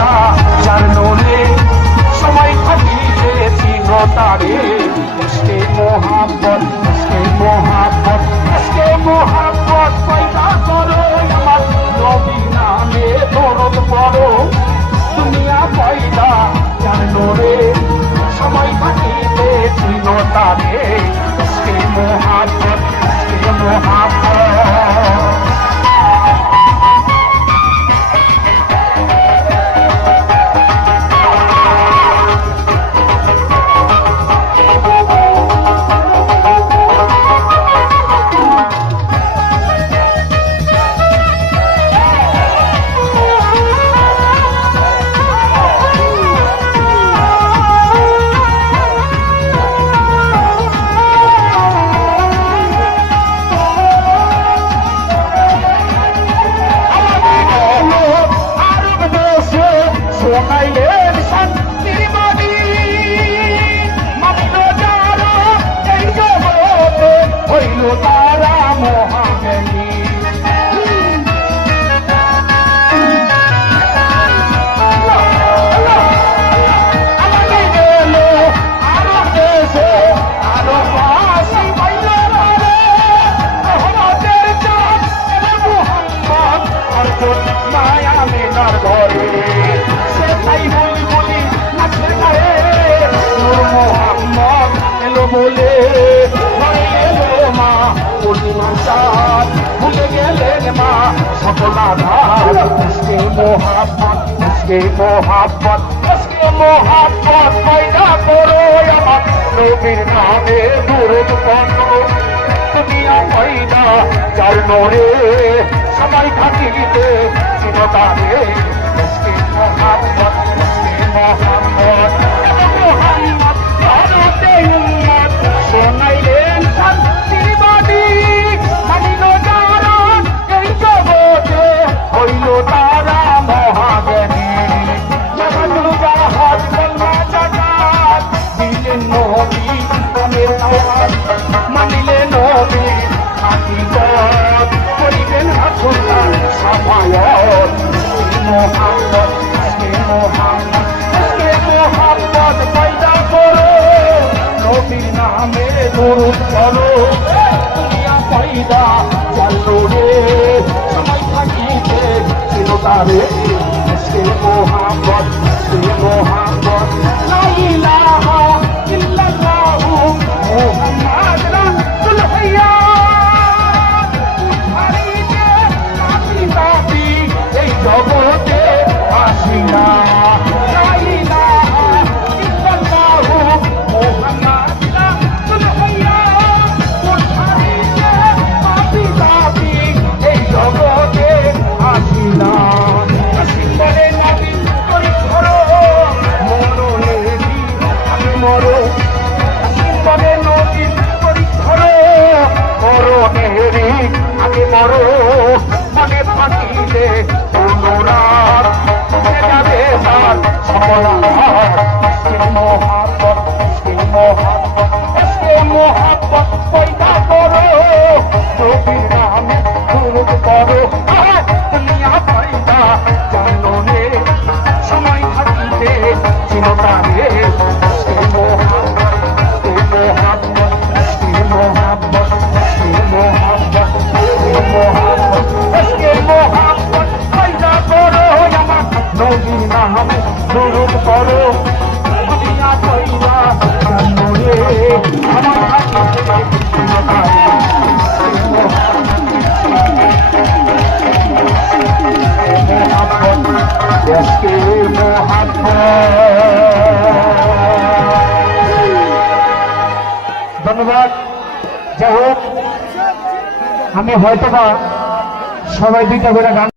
না যার নলে সময় খাটিয়েছি নতারে সে মোহাম্মত মোহাম্মদ ভুলে গেলেন মা, সকল আধার। মুসকে মোহাম্মদ মুসকে মোহাম্মদ মুসকে মোহাম্মদ পয়দা করো আমার নবীর নামে দুরুদ দুনিয়া পয়দা যার নোরে সবাই থাকিতে চিরতারে সুবিধা জানলো রে। সবাই থাকিতে ছিল মোহাম্মদ মোহাম্মদ Thank. দেশকে ধন্যবাদ। যাই হোক আমি হয়তোবা সবাই দুইটা করে গান